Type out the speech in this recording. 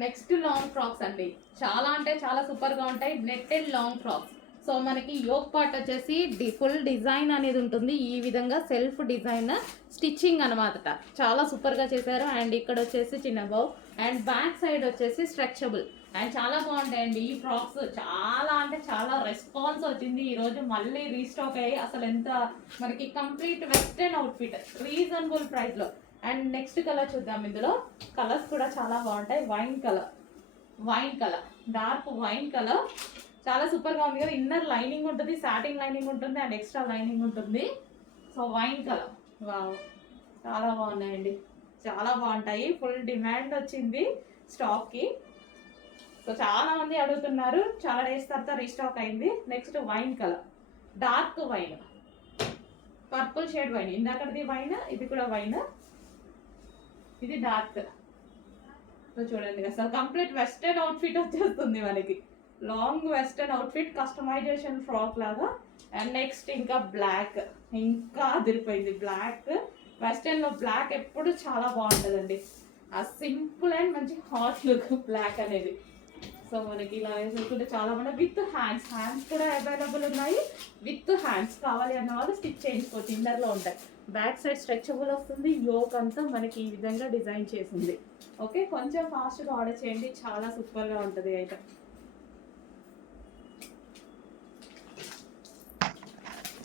Next long frocks అండి. చాలా అంటే చాలా సూపర్గా ఉంటాయి. Netted long frocks. సో మనకి యోక్ పార్ట్ వచ్చేసి ఫుల్ డిజైన్ అనేది ఉంటుంది. ఈ విధంగా సెల్ఫ్ డిజైన్ స్టిచ్చింగ్ అనమాట. చాలా సూపర్గా చేశారు. అండ్ ఇక్కడ వచ్చేసి చిన్న బౌ అండ్ బ్యాక్ సైడ్ వచ్చేసి స్ట్రెచబుల్ అండ్ చాలా బాగుంటాయండి ఈ ఫ్రాక్స్. చాలా అంటే చాలా రెస్పాన్స్ వచ్చింది ఈరోజు. మళ్ళీ రీస్టాక్ అయ్యి అసలు ఎంత మనకి కంప్లీట్ వెస్టర్న్ అవుట్ఫిట్ రీజనబుల్ ప్రైస్లో. అండ్ నెక్స్ట్ కలర్ చూద్దాం. ఇందులో కలర్స్ కూడా చాలా బాగుంటాయి. Wine colour dark wine colour చాలా సూపర్గా ఉంది కదా. ఇన్నర్ లైనింగ్ ఉంటుంది, సాటిన్ లైనింగ్ ఉంటుంది అండ్ ఎక్స్ట్రా లైనింగ్ ఉంటుంది. సో వైన్ కలర్ వావ్ చాలా బాగున్నాయండి, చాలా బాగుంటాయి. ఫుల్ డిమాండ్ వచ్చింది స్టాక్కి. సో చాలా మంది అడుగుతున్నారు, చాలా డేస్ తర్వాత రీస్టాక్ అయింది. Next wine colour, dark wine, purple shade wine. ఇందాకది వైన్, ఇది కూడా వైన్, ఇది డార్క్. సో చూడండి అసలు కంప్లీట్ వెస్టర్న్ అవుట్ఫిట్ వచ్చేస్తుంది మనకి. Long western outfit customization frock లాగా. అండ్ నెక్స్ట్ ఇంకా బ్లాక్, ఇంకా అదిరిపోయింది బ్లాక్. వెస్టర్న్లో బ్లాక్ ఎప్పుడు చాలా బాగుంటుందండి. ఆ సింపుల్ అండ్ మంచి హాట్ లుక్ బ్లాక్ అనేది. సో మనకి ఇలా వేసుకుంటే చాలా బాగుంటుంది. విత్ హ్యాండ్స్ కూడా అవైలబుల్ ఉన్నాయి. విత్ హ్యాండ్స్ కావాలి అన్న వాళ్ళు స్టిచ్ చేయించుకోవచ్చు. ఇన్నర్లో ఉంటాయి. బ్యాక్ సైడ్ స్ట్రెచబుల్ వస్తుంది. యోక్ అంతా మనకి ఈ విధంగా డిజైన్ చేసింది. ఓకే, కొంచెం ఫాస్ట్గా ఆర్డర్ చేయండి, చాలా సూపర్గా ఉంటుంది ఐటమ్.